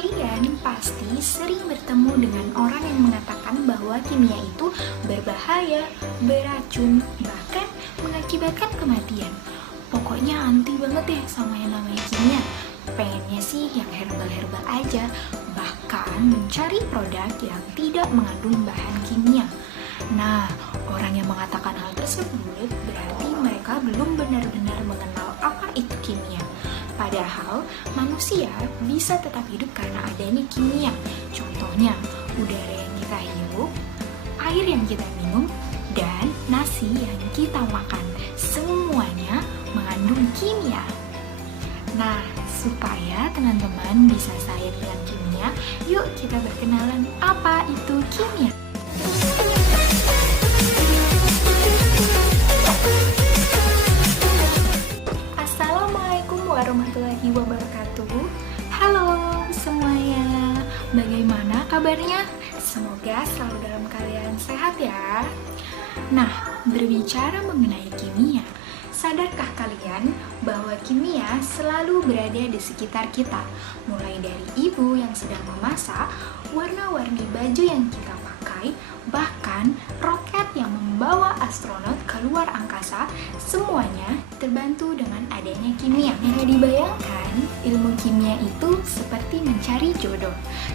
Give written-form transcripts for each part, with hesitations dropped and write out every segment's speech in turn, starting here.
Kalian pasti sering bertemu dengan orang yang mengatakan bahwa kimia itu berbahaya, beracun, bahkan mengakibatkan kematian. Pokoknya anti banget deh sama yang namanya kimia. Pengennya sih yang herbal-herbal aja, bahkan mencari produk yang tidak mengandung bahan kimia. Nah, orang yang mengatakan hal tersebut berarti mereka belum benar-benar mengenal apa itu kimia. Padahal manusia bisa tetap hidup karena adanya kimia. Contohnya, udara yang kita hirup, air yang kita minum, dan nasi yang kita makan. Semuanya mengandung kimia. Nah, supaya teman-teman bisa sayang dengan kimia, yuk kita berkenalan apa itu kimia. Assalamualaikum warahmatullahi wabarakatuh. Halo semuanya, bagaimana kabarnya? Semoga selalu dalam keadaan sehat ya. Nah, berbicara mengenai kimia, sadarkah kalian bahwa kimia selalu berada di sekitar kita? Mulai dari ibu yang sedang memasak, warna-warni baju yang kita pakai, bahkan roket yang membawa astronot keluar angkasa, semuanya terbantu dengan adanya kimia. Yang dibayangkan, ilmu kimia itu seperti mencari jodoh.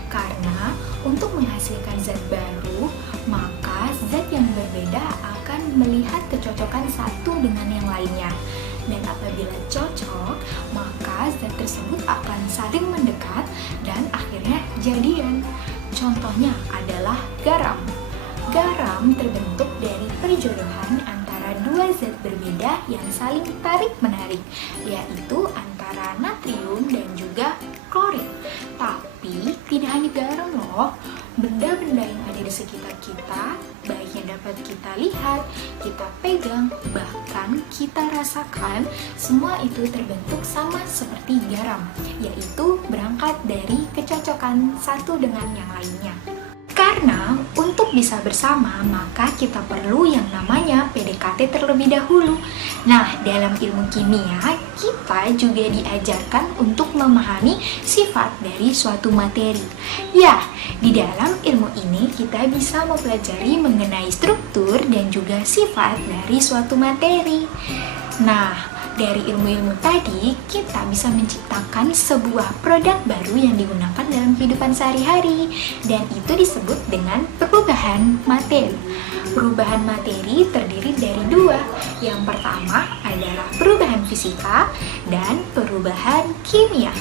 Karena untuk menghasilkan zat baru, maka zat yang berbeda akan melihat kecocokan satu dengan yang lainnya. Dan apabila cocok, maka zat tersebut akan saling mendekat dan akhirnya jadian. Contohnya adalah garam. Garam terbentuk dari perjodohan antara dua zat berbeda yang saling tarik-menarik, yaitu antara natrium dan juga klorin. Tapi tidak hanya garam loh, benda-benda yang ada di sekitar kita, baik yang dapat kita lihat, kita pegang, bahkan kita rasakan, semua itu terbentuk sama seperti garam, yaitu berangkat dari kecocokan satu dengan yang lainnya. Karena untuk bisa bersama, maka kita perlu yang namanya PDKT terlebih dahulu. Nah, dalam ilmu kimia, kita juga diajarkan untuk memahami sifat dari suatu materi. Ya, di dalam ilmu ini kita bisa mempelajari mengenai struktur dan juga sifat dari suatu materi. Nah, dari ilmu-ilmu tadi, kita bisa menciptakan sebuah produk baru yang digunakan dalam kehidupan sehari-hari, dan itu disebut dengan perubahan materi. Perubahan materi terdiri dari dua. Yang pertama adalah perubahan fisika dan perubahan kimia.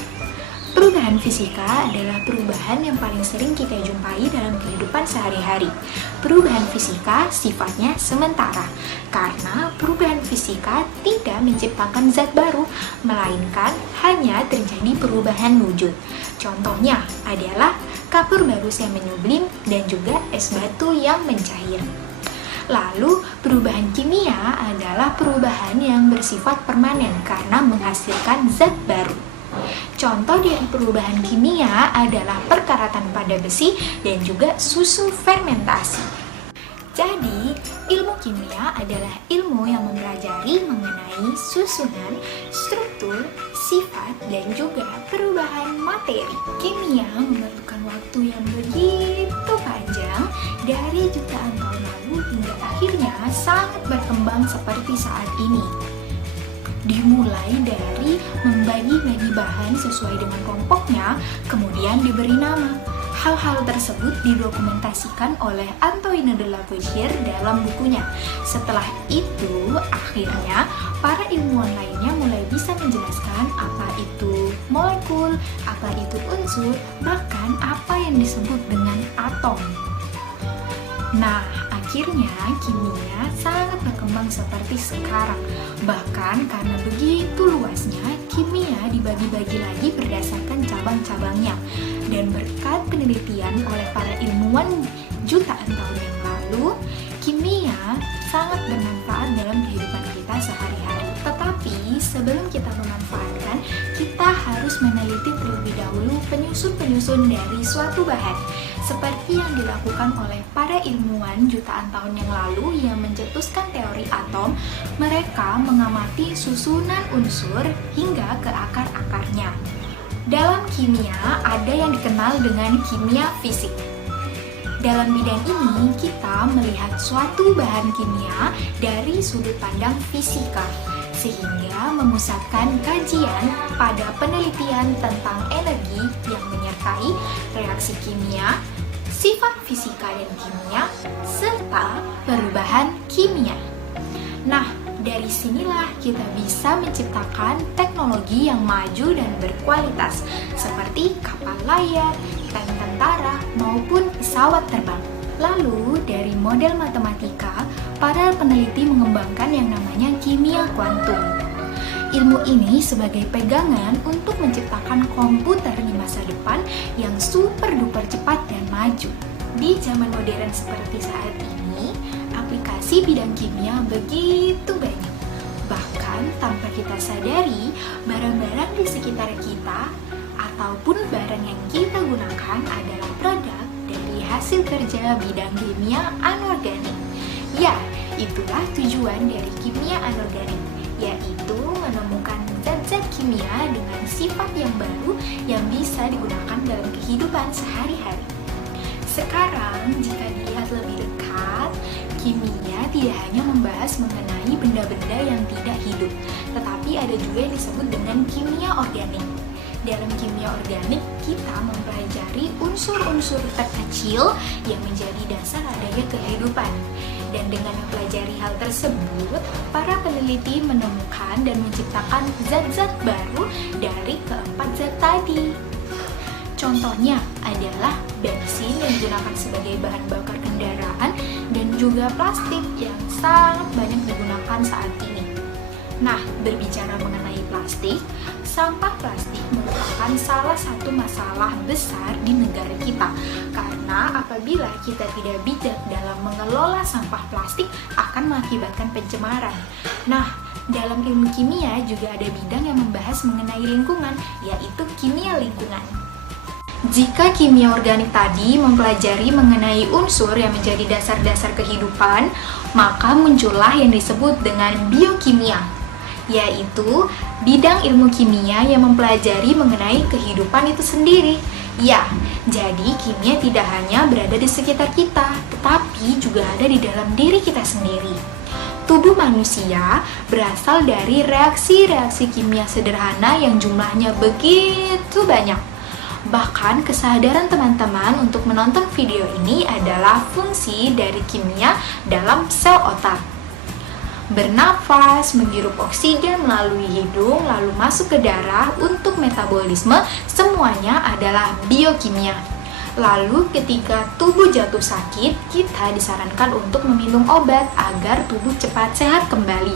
Perubahan fisika adalah perubahan yang paling sering kita jumpai dalam kehidupan sehari-hari. Perubahan fisika sifatnya sementara, karena perubahan fisika tidak menciptakan zat baru, melainkan hanya terjadi perubahan wujud. Contohnya adalah kapur barus yang menyublim dan juga es batu yang mencair. Lalu, perubahan kimia adalah perubahan yang bersifat permanen karena menghasilkan zat baru. Contoh dari perubahan kimia adalah perkaratan pada besi dan juga susu fermentasi. Jadi, ilmu kimia adalah ilmu yang mempelajari mengenai susunan, struktur, sifat, dan juga perubahan materi. Kimia memerlukan waktu yang begitu panjang dari jutaan tahun lalu hingga akhirnya sangat berkembang seperti saat ini. Dimulai dari membagi-bagi bahan sesuai dengan kelompoknya, kemudian diberi nama. Hal-hal tersebut didokumentasikan oleh Antoine de Lavoisier dalam bukunya. Setelah itu, akhirnya para ilmuwan lainnya mulai bisa menjelaskan apa itu molekul, apa itu unsur, bahkan apa yang disebut dengan atom. Nah, akhirnya kimia sangat berkembang seperti sekarang. Bahkan karena begitu luasnya, kimia dibagi-bagi lagi berdasarkan cabang-cabangnya. Dan berkat penelitian oleh para ilmuwan jutaan tahun yang lalu, kimia sangat bermanfaat dalam kehidupan kita sehari-hari. Tetapi sebelum kita memanfaatkan, kita harus meneliti terlebih dahulu penyusun-penyusun dari suatu bahan. Seperti yang dilakukan oleh para ilmuwan jutaan tahun yang lalu yang mencetuskan teori atom, mereka mengamati susunan unsur hingga ke akar-akarnya. Dalam kimia ada yang dikenal dengan kimia fisik. Dalam bidang ini kita melihat suatu bahan kimia dari sudut pandang fisika, sehingga memusatkan kajian pada penelitian tentang energi yang menyertai reaksi kimia, sifat fisika dan kimia, serta perubahan kimia. Nah, dari sinilah kita bisa menciptakan teknologi yang maju dan berkualitas, seperti kapal layar, tank tentara, maupun pesawat terbang. Lalu, dari model matematika, para peneliti mengembangkan yang namanya kimia kuantum. Ilmu ini sebagai pegangan untuk menciptakan komputer di masa depan yang super duper cepat dan maju. Di zaman modern seperti saat ini, aplikasi bidang kimia begitu banyak. Bahkan tanpa kita sadari, barang-barang di sekitar kita ataupun barang yang kita gunakan adalah produk dari hasil kerja bidang kimia anorganik. Ya, itulah tujuan dari kimia anorganik, yaitu menemukan zat-zat kimia dengan sifat yang baru yang bisa digunakan dalam kehidupan sehari-hari. Sekarang, jika dilihat lebih dekat, kimia tidak hanya membahas mengenai benda-benda yang tidak hidup, tetapi ada juga yang disebut dengan kimia organik. Dalam kimia organik, kita mempelajari unsur-unsur terkecil yang menjadi dasar adanya kehidupan. Dan dengan mempelajari hal tersebut, para peneliti menemukan dan menciptakan zat-zat baru dari keempat zat tadi. Contohnya adalah bensin yang digunakan sebagai bahan bakar kendaraan dan juga plastik yang sangat banyak digunakan saat ini. Nah, berbicara mengenai plastik, sampah plastik merupakan salah satu masalah besar di negara kita. Karena apabila kita tidak bijak dalam mengelola sampah plastik akan mengakibatkan pencemaran. Nah, dalam ilmu kimia juga ada bidang yang membahas mengenai lingkungan, yaitu kimia lingkungan. Jika kimia organik tadi mempelajari mengenai unsur yang menjadi dasar-dasar kehidupan, maka muncullah yang disebut dengan biokimia, yaitu bidang ilmu kimia yang mempelajari mengenai kehidupan itu sendiri. Ya, jadi kimia tidak hanya berada di sekitar kita, tetapi juga ada di dalam diri kita sendiri. Tubuh manusia berasal dari reaksi-reaksi kimia sederhana yang jumlahnya begitu banyak. Bahkan kesadaran teman-teman untuk menonton video ini adalah fungsi dari kimia dalam sel otak. Bernafas, menghirup oksigen melalui hidung, lalu masuk ke darah untuk metabolisme, semuanya adalah biokimia. Lalu ketika tubuh jatuh sakit, kita disarankan untuk meminum obat agar tubuh cepat sehat kembali.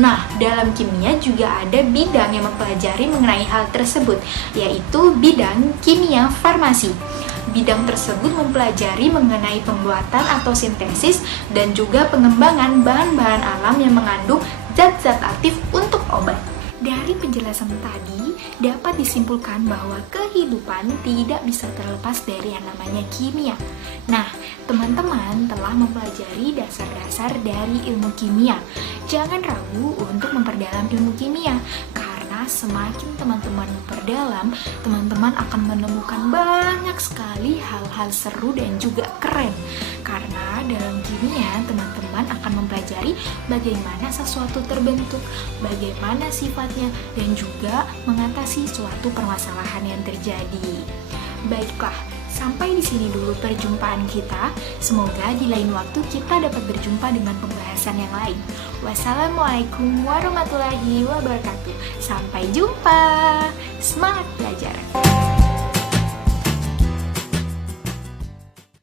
Nah, dalam kimia juga ada bidang yang mempelajari mengenai hal tersebut, yaitu bidang kimia farmasi. Bidang tersebut mempelajari mengenai pembuatan atau sintesis dan juga pengembangan bahan-bahan alam yang mengandung zat-zat aktif untuk obat. Dari penjelasan tadi, dapat disimpulkan bahwa kehidupan tidak bisa terlepas dari yang namanya kimia. Nah, teman-teman telah mempelajari dasar-dasar dari ilmu kimia. Jangan ragu untuk memperdalam ilmu kimia, karena semakin teman-teman memperdalam, teman-teman akan menemukan banyak sekali hal-hal seru dan juga keren. Karena dalam kimia, teman-teman akan mempelajari bagaimana sesuatu terbentuk, bagaimana sifatnya, dan juga mengatasi suatu permasalahan yang terjadi. Baiklah, sampai di sini dulu perjumpaan kita. Semoga di lain waktu kita dapat berjumpa dengan pembahasan yang lain. Wassalamualaikum warahmatullahi wabarakatuh. Sampai jumpa. Semangat belajar.